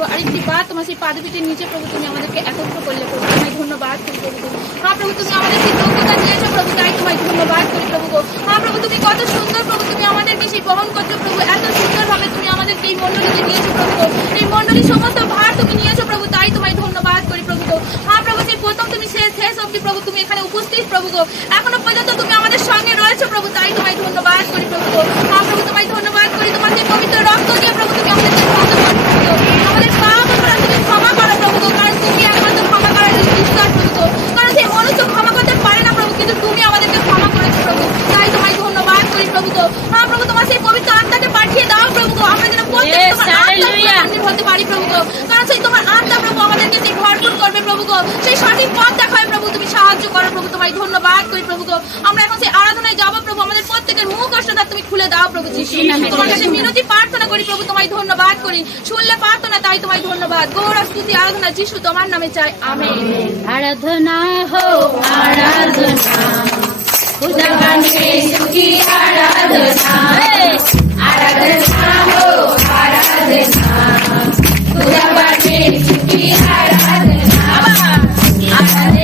বার তোমার সেই পাদপীঠের নিচে প্রভু তুমি আমাদেরকে একত্র করলে প্রভু, তোমায় ধন্যবাদ করি প্রভু। হ্যাঁ প্রভু, তুমি আমাদেরকে যোগ্যতা দিয়েছ প্রভু, তাই তোমায় ধন্যবাদ করি প্রভু গো। হ্যাঁ প্রভু, তুমি কত সুন্দর প্রভু, তুমি আমাদেরকে সেই বহন করছ প্রভু, এত সুন্দরভাবে তুমি আমাদেরকে এই মণ্ডলীতে নিয়েছো প্রভু গো। এই মণ্ডলীর সমস্ত ভার তুমি নিয়েছো প্রভু, তাই তোমায় ধন্যবাদ করি প্রভু গো। হ্যাঁ প্রভু, সেই প্রথম তুমি শেষ শেষ অব্দি প্রভু, তুমি এখানে উপস্থিত প্রভু গো এখনও পর্যন্ত তুমি আমাদের সঙ্গে রয়েছো প্রভু, তাই তোমায় ধন্যবাদ করি প্রভু গো। হ্যাঁ প্রভু, তোমায় ধন্যবাদ করি তোমার যে পবিত্র রক্ত দিয়ে প্রভু, তুমি আমাদের পাঠিয়ে দাও প্রভু আমরা যেন প্রত্যেক তোমার আত্মার. মন্দির হতে পারি প্রভু কারণ সেই তোমার আত্মা প্রভু আমাদেরকে সেই ভরপুর করবে প্রভু গো। সেই সঠিক পথ দেখায় প্রভু তুমি সাহায্য করো প্রভু তোমায় ধন্যবাদ করি প্রভু গো। আমরা এখন সেই আরাধনায় যাব প্রভু আমাদের প্রত্যেকের মুখ কষ্টটা তুমি খুলে দাও প্রভু যিশু। তোমার কাছে মিনতি প্রার্থনা করি প্রভু তোমায় ধন্যবাদ করি। শুনলে প্রার্থনা তাই তোমায় ধন্যবাদ। গৌরব স্তুতি আরাধনা যিশু তোমার নামে চাই। আমেন। আরাধনা হো আরাধনা। গানে সুখী আরাধনা। আরাধনা হো আরাধনা। গানে সুখী আরাধনা। আরাধনা হো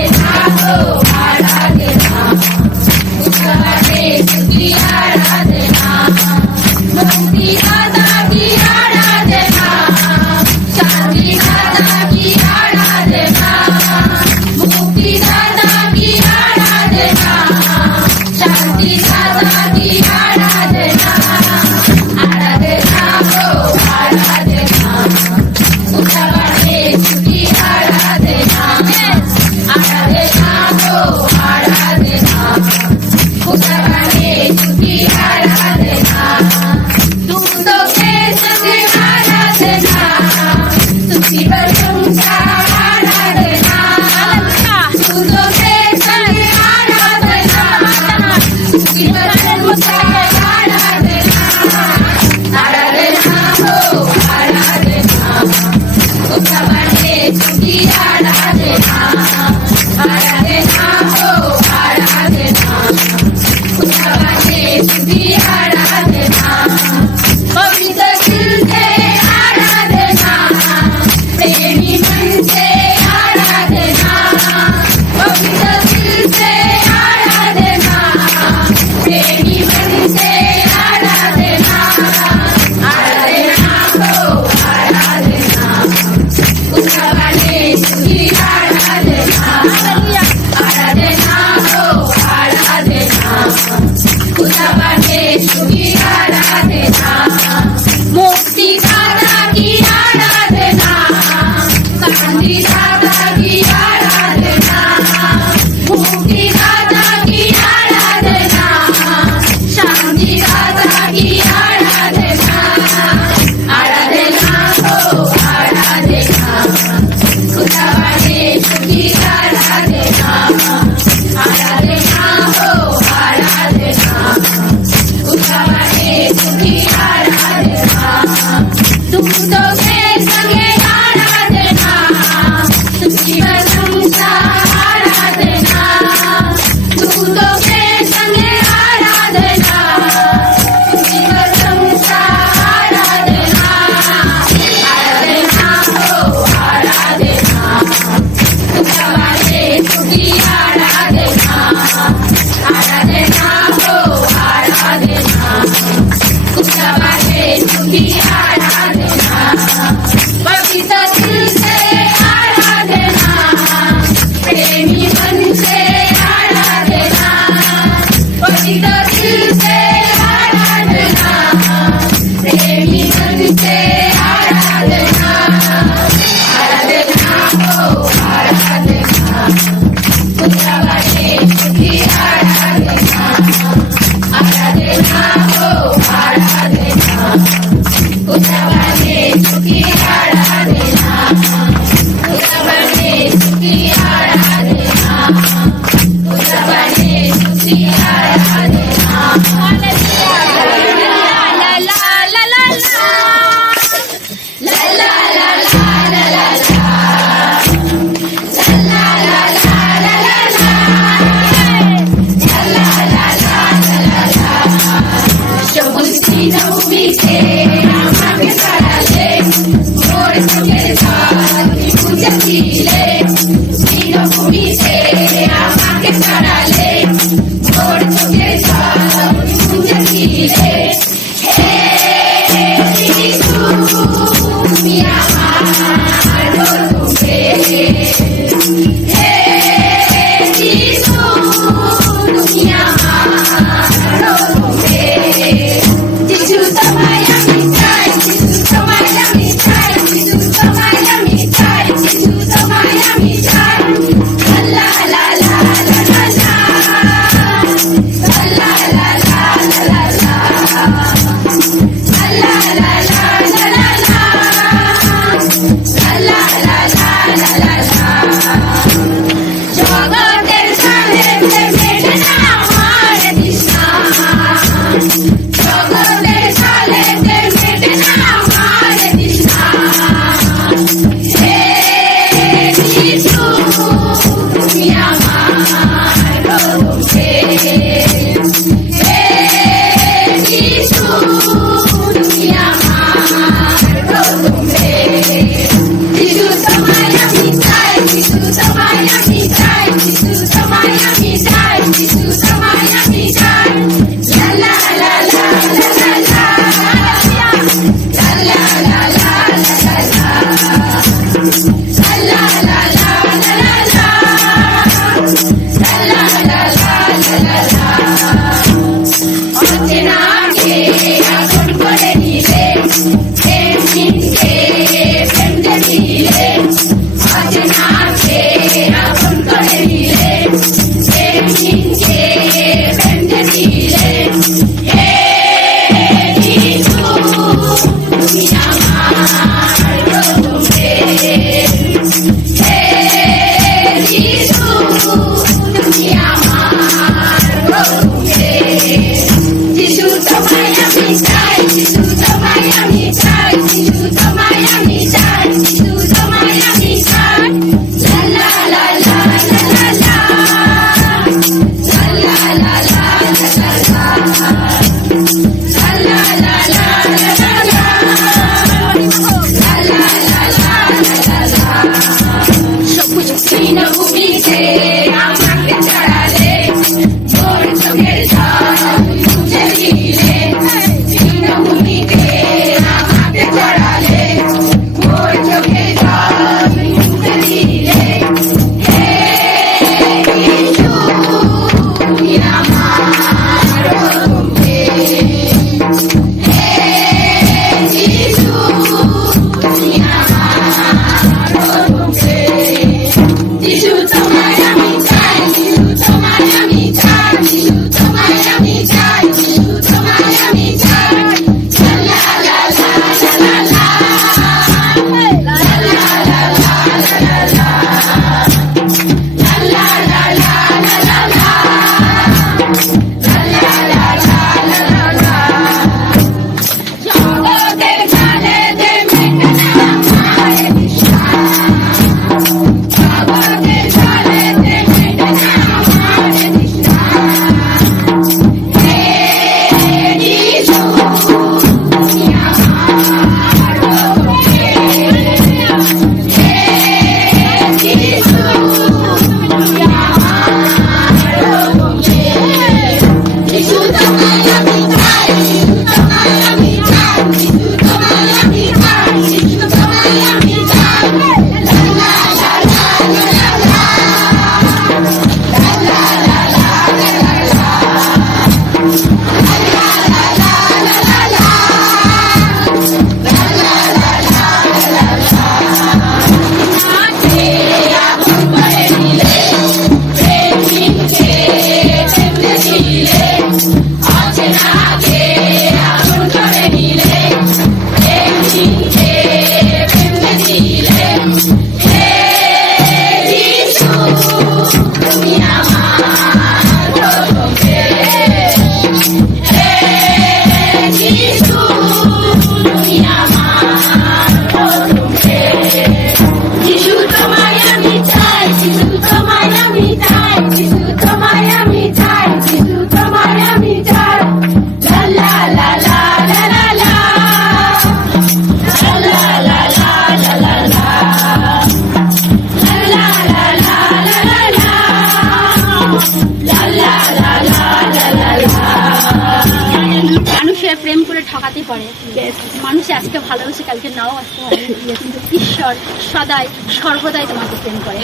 ঈশ্বর সদাই সর্বদাই তোমাকে প্রেম করে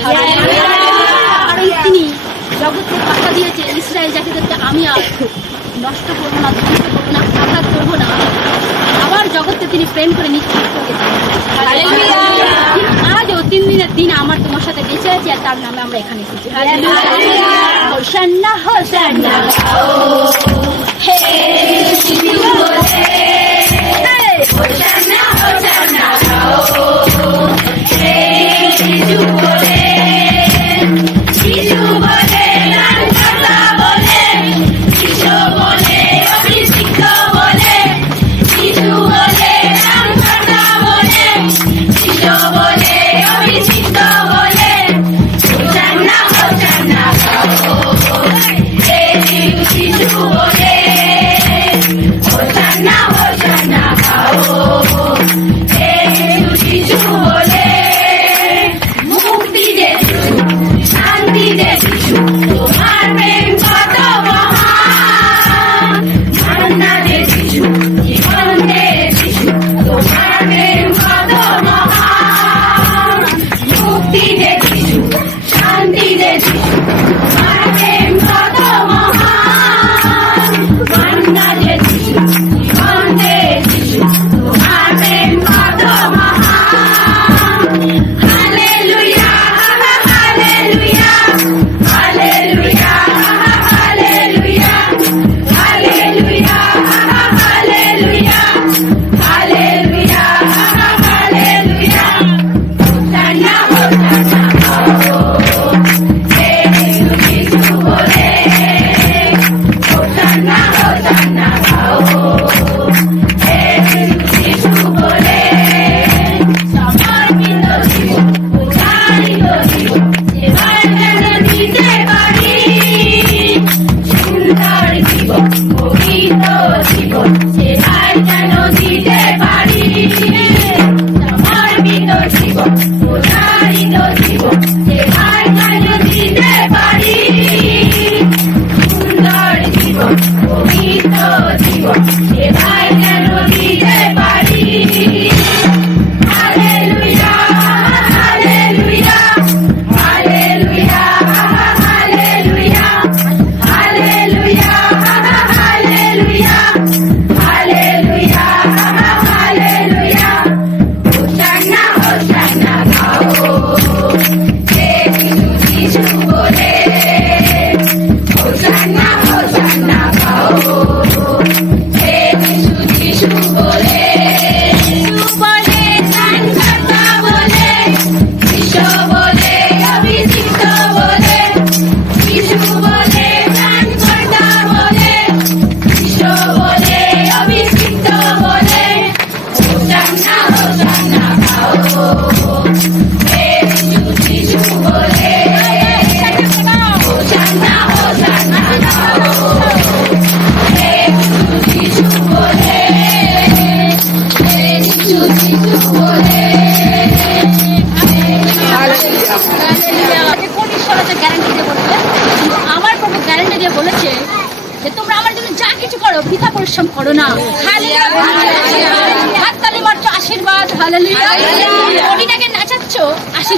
কারণ তিনি জগৎকে কথা দিয়েছে ইসরায়েল জাতিদেরকে আমি আর নষ্ট করব না ধ্বংস করব না আঘাত করব না আবার জগৎকে তিনি প্রেম করে নিশ্চিত করতে আজও তিন দিনের দিন আমার তোমার সাথে বেঁচে আছি আর তার নামে আমরা এখানে এসেছি হোসান্না হোসান্না হে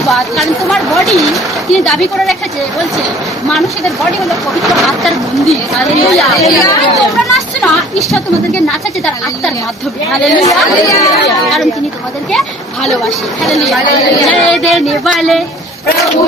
প্রতিবাদ কারণ তোমার বডি তিনি দাবি করে রেখেছে বলছে মানুষের বডি হলো পবিত্র আত্মার মন্দির। তোমরা নাচছো না ঈশ্বর তোমাদেরকে নাচাচ্ছে তার আত্মার মাধ্যমে। কারণ তিনি তোমাদেরকে ভালোবাসে। নেপালে প্রভু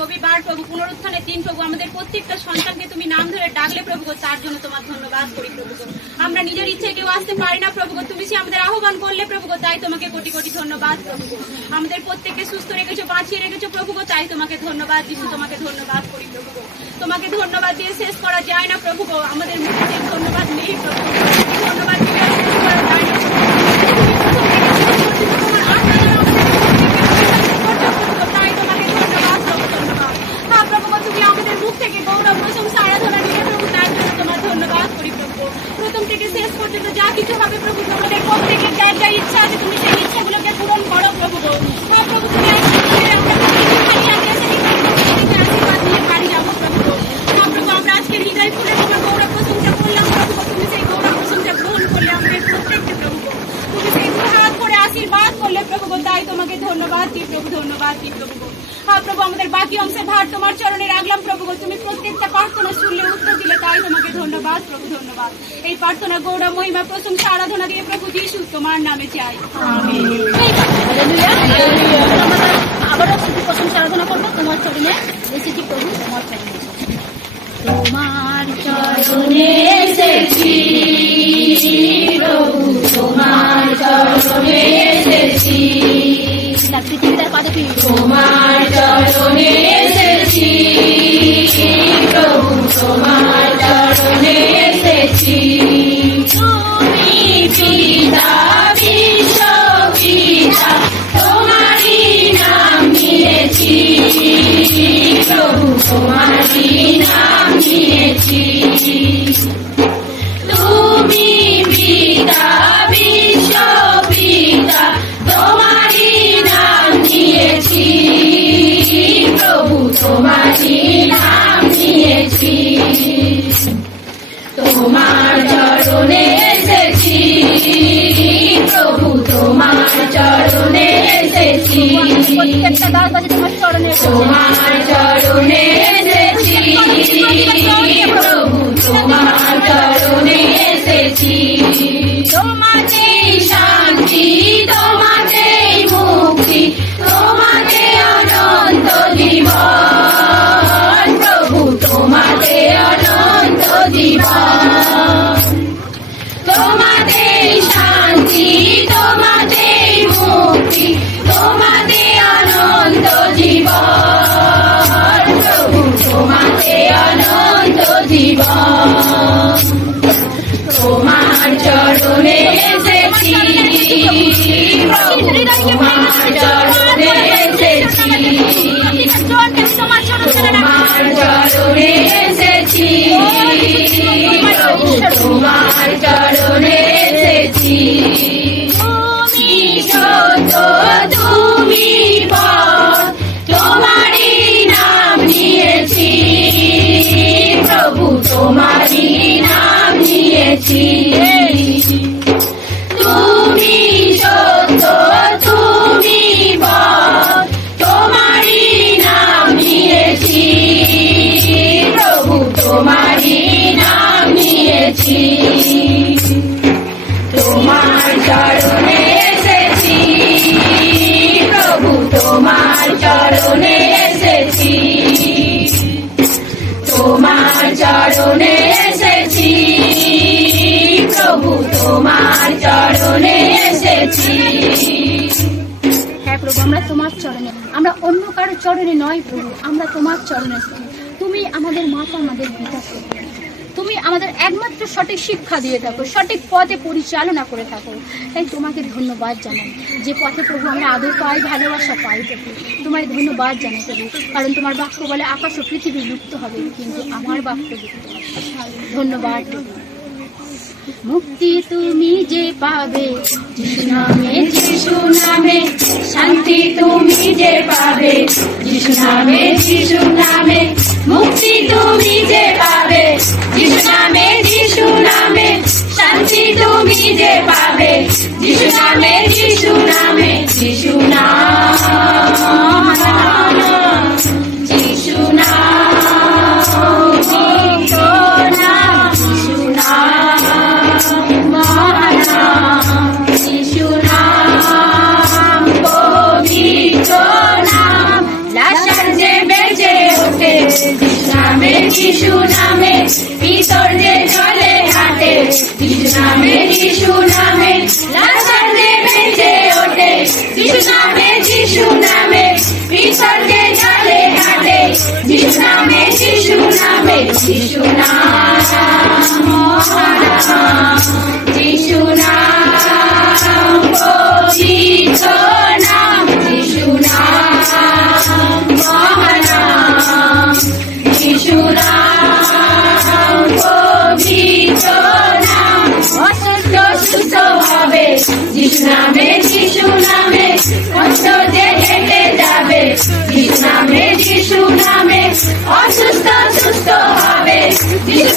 রবিবার প্রভু পুনরুত্থানের দিন প্রভু আমাদের প্রত্যেকটা সন্তানকে তুমি নাম ধরে ডাকলে প্রভু তার জন্য তোমার ধন্যবাদ করি প্রভু আমরা নিজের ইচ্ছে কেউ আসতে পারি না প্রভু তুমি সে আমাদের আহ্বান করলে প্রভু তাই তোমাকে কোটি কোটি ধন্যবাদ প্রভু আমাদের প্রত্যেককে সুস্থ রেখেছো বাঁচিয়ে রেখেছো প্রভু তাই তোমাকে ধন্যবাদ যিশু তোমাকে ধন্যবাদ করি প্রভু তোমাকে ধন্যবাদ দিয়ে শেষ করা যায় না প্রভু আমাদের মুখে ধন্যবাদ নেই প্রভু গো। এই ধন্যবাদ দিয়ে আর শেষ করা যায় না প্রভু গো। তোমার আত্মা দ্বারা আমাদের তাই তোমাকে ধন্যবাদ প্রভু ধন্যবাদ হ্যাঁ প্রভু গো, তুমি আমাদের মুখ থেকে গৌরব প্রশংসা আরাধনা নিয়ে প্রভু তার জন্য তোমার ধন্যবাদ করি প্রভু প্রথম থেকে শেষ পর্যন্ত যা কিছু হবে প্রভু তোমাদের প্রত্যেকের যার যা ইচ্ছা আছে, তুমি সেই ইচ্ছাগুলোকে পূরণ করো প্রভু। হ্যাঁ প্রভু তুমি আশীর্বাদ করলে প্রভু। তাই তোমাকে ধন্যবাদ দিই, প্রভু, ধন্যবাদ দিই, প্রভু হ্যাঁ প্রভু আমাদের বাকি অংশের ভার তোমার চরণে রাখলাম প্রভু তুমি প্রত্যেকটা প্রার্থনা শুনলে উত্তর দিলে, তাই তোমাকে ধন্যবাদ প্রভু, ধন্যবাদ। এই প্রার্থনা গৌরব মহিমা, প্রশংসা, আরাধনা দিয়ে প্রভু যিশু তোমার নামে চাই। আবারও প্রশংসা, আরাধনা করব তোমার চরণে এসেছি প্রভু তোমার চরণে। তোমার চরণে এসেছি, প্রভু, তোমার চরণে তোমার চরণে এসেছি, প্রভু, তোমার চরণে এসেছি। তুমি পিতা বিশ্ব পিতা তোমারই নাম নিয়েছি। প্রভু তোমারই তোমার চরণে এসেছি। প্রভু, তোমার চরণে এসেছি। তোমার চরণে এসেছি। তোমার প্রভু, তোমার চরণে এসেছি। তোমাতে নিয়েছি তোমার চরণে এসেছি প্রভু এসেছি তোমার চরণে এসেছি প্রভু এসেছি হ্যাঁ প্রভু, আমরা তোমার চরণে আমরা অন্য কারও চরণে নয় প্রভু, আমরা তোমার চরণে। তুমি আমাদের মাতা, আমাদের পিতা তুমি আমাদের একমাত্র সঠিক শিক্ষা দিয়ে থাকো, সঠিক পথে পরিচালনা করে থাকো। তাই তোমাকে ধন্যবাদ জানাই। যে পথে প্রভু আমরা আদর পাই, ভালোবাসা পাই প্রভু তোমার ধন্যবাদ জানাই প্রভু। কারণ তোমার বাক্য বলে আকাশ ও পৃথিবী লুপ্ত হবে, কিন্তু আমার বাক্য লুপ্ত ধন্যবাদ মুক্তি তুমি যে পাবে নামে যিশু নামে, শান্তি তুমি যে পাবে, যিশু নামে যিশু নামে মুক্তি তুমি যে পাবে, যিশু নামে যিশু নামে, শান্তি তুমি যে পাবে, যিশু নামে যিশু নামে, যিশু নাম। যিশু নামে বিসর্জন চলে হাতে যিশু নামে যিশু নামে লাশার যে বেঁচে ওঠে। যিশু নামে যিশু নামে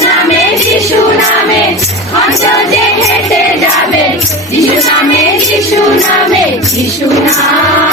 নামে যিশু নামে যে হেঁটে যাবে। যিশু নামে যিশু নামে যিশু নাম।